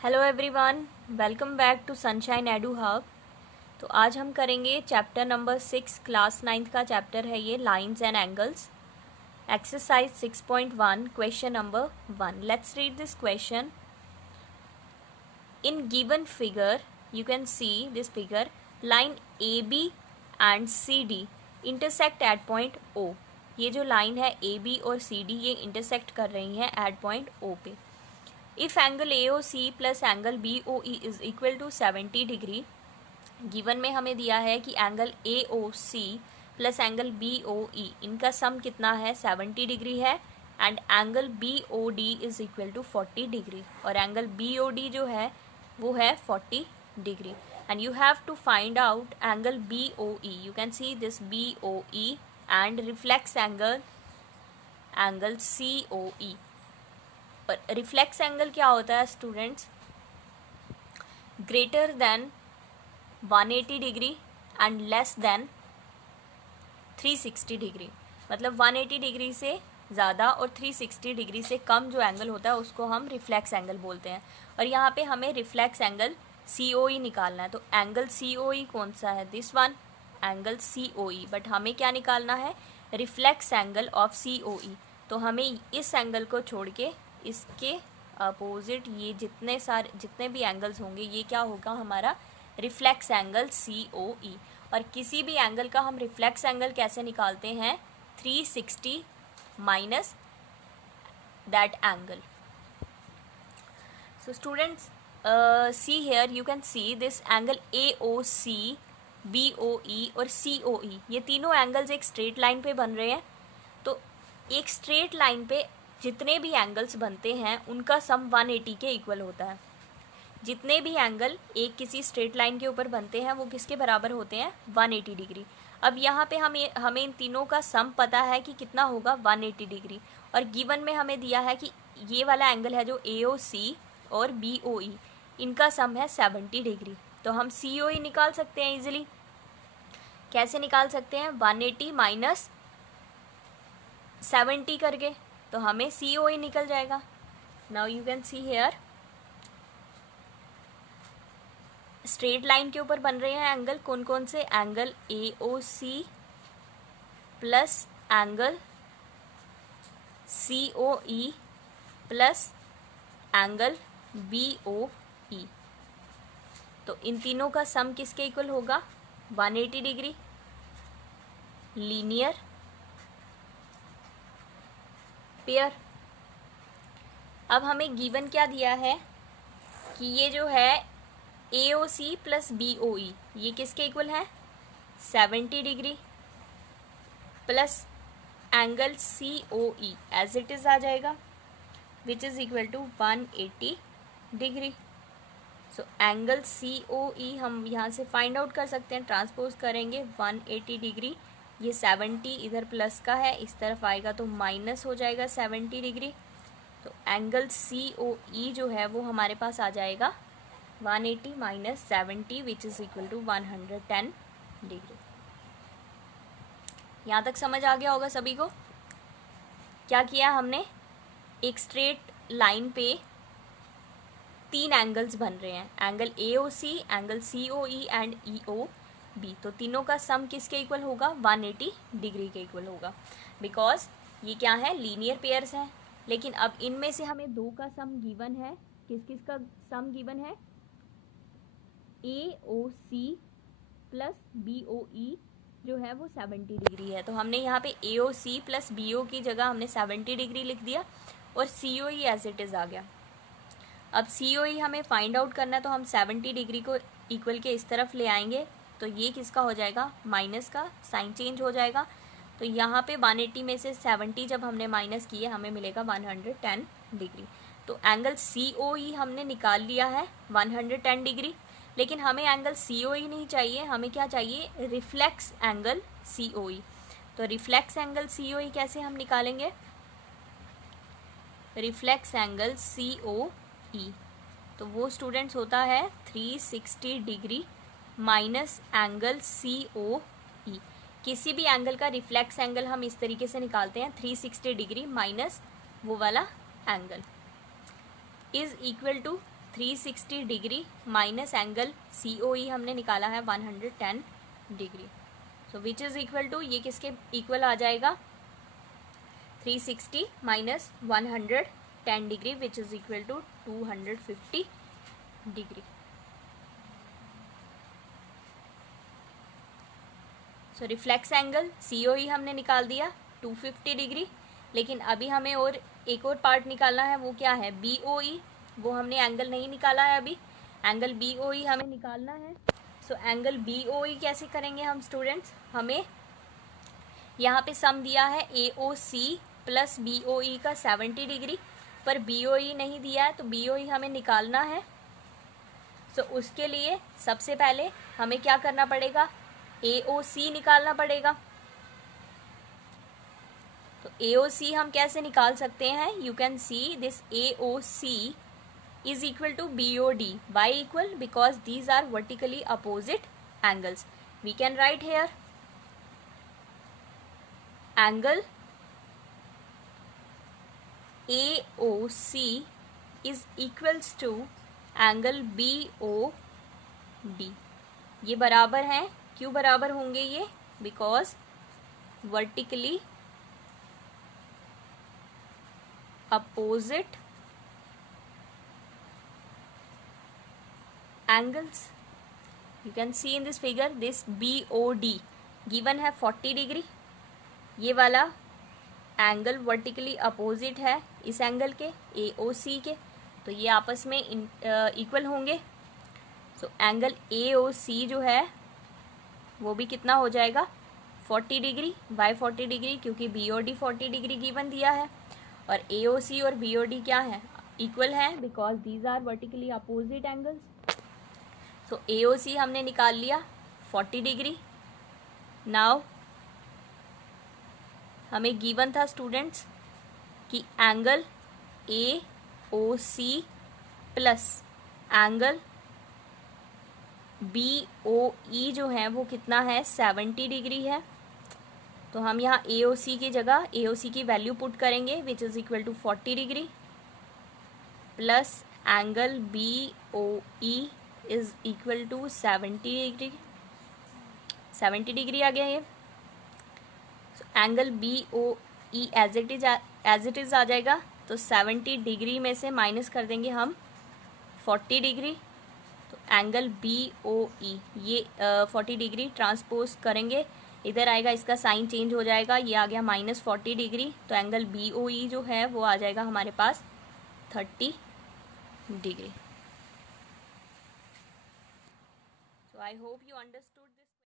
Hello everyone, welcome back to Sunshine Edu Hub. तो आज हम करेंगे चैप्टर नंबर 6, क्लास 9th का चैप्टर है ये, lines and angles. Exercise 6.1, question number 1। Let's read this question. In given figure you can see this figure, line A B and C D intersect at point O. ये जो line है A B और C D ये intersect कर रही हैं eight point O पे। If angle AOC plus angle BOE is equal to 70 degree, given में हमें दिया है कि angle AOC plus angle BOE इनका सम कितना है, 70 डिग्री है, and angle BOD is equal to 40 degree, और एंगल BOD जो है वो है 40 degree. And you have to find out angle BOE। You can see this BOE and reflex angle COE। Reflex angle क्या होता है students? Greater than 180 degree and less than 360 degree. मतलब 180 degree से ज़्यादा और 360 डिग्री से कम जो एंगल होता है उसको हम रिफ्लेक्स एंगल बोलते हैं। और यहाँ पे हमें रिफ्लेक्स एंगल COE निकालना है। तो एंगल COE कौन सा है? This one, angle COE। But हमें क्या निकालना है? Reflex angle of COE। तो हमें इस एंगल को छोड़ के इसके अपोजिट ये जितने भी एंगल्स होंगे ये क्या होगा हमारा? Reflex angle COE। और किसी भी एंगल का हम रिफ्लेक्स एंगल कैसे निकालते हैं? 360 minus that angle. So students, see here you can see this angle AOC, BOE और COE, ये तीनों एंगल्स एक स्ट्रेट लाइन पे बन रहे हैं। तो एक स्ट्रेट लाइन पे जितने भी एंगल्स बनते हैं उनका सम 180 के इक्वल होता है। जितने भी एंगल एक किसी स्ट्रेट लाइन के ऊपर बनते हैं वो किसके बराबर होते हैं? 180 डिग्री। अब यहाँ पे हमें इन तीनों का सम पता है कि कितना होगा? 180 डिग्री। और गिवन में हमें दिया है कि ये वाला एंगल है जो AOC और BOE इनका सम है 70 डिग्री। तो हम COE निकाल सकते हैं इजीली। कैसे निकाल सकते हैं? 180 माइनस 70 करके, तो हमें COE निकल जाएगा। Now you can see here, straight line के ऊपर बन रहे हैं एंगल कौन कौन से? Angle AOC plus angle COE plus angle BOE। तो इन तीनों का सम किसके इक्वल होगा? 180 डिग्री। Linear pair. अब हमें गिवन क्या दिया है कि ये जो है AOC प्लस BOE ये किसके इक्वल है? 70 degree plus angle COE as it is आ जाएगा, which is equal to 180 degree. So angle COE हम यहाँ से फाइंड आउट कर सकते हैं, ट्रांसपोज करेंगे 180 डिग्री। ये 70 इधर प्लस का है, इस तरफ आएगा तो माइनस हो जाएगा 70 डिग्री। तो एंगल COE जो है वो हमारे पास आ जाएगा 180 minus 70 which is equal to 110 degree. यहाँ तक समझ आ गया होगा सभी को? क्या किया हमने? एक स्ट्रेट लाइन पे तीन एंगल्स बन रहे हैं, angle AOC, angle COE and EOB। तो तीनों का सम किसके इक्वल होगा? 180 डिग्री के इक्वल होगा, बिकॉज ये क्या है? लीनियर पेयर्स हैं। लेकिन अब इनमें से हमें दो का सम गिवन है। किस किस का सम गिवन है? AOC प्लस BOE जो है वो 70 डिग्री है। तो हमने यहाँ पे AOC प्लस BO की जगह हमने 70 डिग्री लिख दिया और COE एज इट इज़ आ गया। अब COE हमें फाइंड आउट करना है, तो हम 70 डिग्री को इक्वल के इस तरफ ले आएंगे, तो ये किसका हो जाएगा? माइनस का साइन चेंज हो जाएगा। तो यहाँ पे 180 में से 70 जब हमने माइनस किए हमें मिलेगा 110 डिग्री। तो एंगल COE हमने निकाल लिया है 110 डिग्री। लेकिन हमें एंगल COE नहीं चाहिए, हमें क्या चाहिए? Reflex angle COE। तो रिफ्लेक्स एंगल COE कैसे हम निकालेंगे? रिफ्लेक्स एंगल COE तो वो स्टूडेंट्स होता है 360 डिग्री माइनस एंगल COE। किसी भी एंगल का रिफ्लेक्स एंगल हम इस तरीके से निकालते हैं, 360 डिग्री माइनस वो वाला angle is equal to 360 degree minus angle COE हमने निकाला है 110 degree. So which is equal to, ये किसके इक्वल आ जाएगा, 360 minus 110 degree which is equal to 250 degree. So reflex angle COE हमने निकाल दिया 250 डिग्री, लेकिन अभी हमें और एक और पार्ट निकालना है, वो क्या है, BOE। वो हमने एंगल नहीं निकाला है अभी, एंगल BOE हमें निकालना है। सो एंगल BOE कैसे करेंगे हम स्टूडेंट्स, हमें यहाँ पे सम दिया है AOC प्लस BOE का 70 डिग्री, पर BOE नहीं दिया है, तो BOE हमें निकालना है। सो उसके लिए सबसे पहले हमें क्या करना पड़ेगा, AOC निकालना पड़ेगा। तो AOC हम कैसे निकाल सकते हैं, you can see this AOC is equal to BOD. Why equal? Because these are vertically opposite angles. We can write here angle AOC is equals to angle BOD. ये बराबर हैं, क्यों बराबर होंगे ये, because vertically opposite angles. You can see in this figure this BOD given है 40 degree, ये वाला एंगल वर्टिकली अपोजिट है इस एंगल के AOC के, तो ये आपस में इक्वल होंगे। सो एंगल AOC जो है वो भी कितना हो जाएगा, 40 डिग्री बाय 40 डिग्री, क्योंकि BOD 40 डिग्री गिवन दिया है, और AOC और BOD क्या है, इक्वल हैं, because these are vertically opposite angles. तो AOC हमने निकाल लिया 40 डिग्री। नाउ हमें गिवन था स्टूडेंट्स कि angle AOC plus angle BOE जो है वो कितना है, 70 डिग्री है। तो हम यहाँ AOC की जगह AOC की वैल्यू पुट करेंगे which is equal to 40 degree plus angle BOE is equal to 70 degree, 70 degree आ गया ये। Angle BOE as it is आ जाएगा, तो 70 डिग्री में से माइनस कर देंगे हम 40 डिग्री, तो एंगल BOE ये 40 डिग्री ट्रांसपोज करेंगे, इधर आएगा, इसका साइन चेंज हो जाएगा, ये आ गया -40 डिग्री, तो एंगल BOE जो है वो आ जाएगा हमारे पास 30 degree. So I hope you understood this.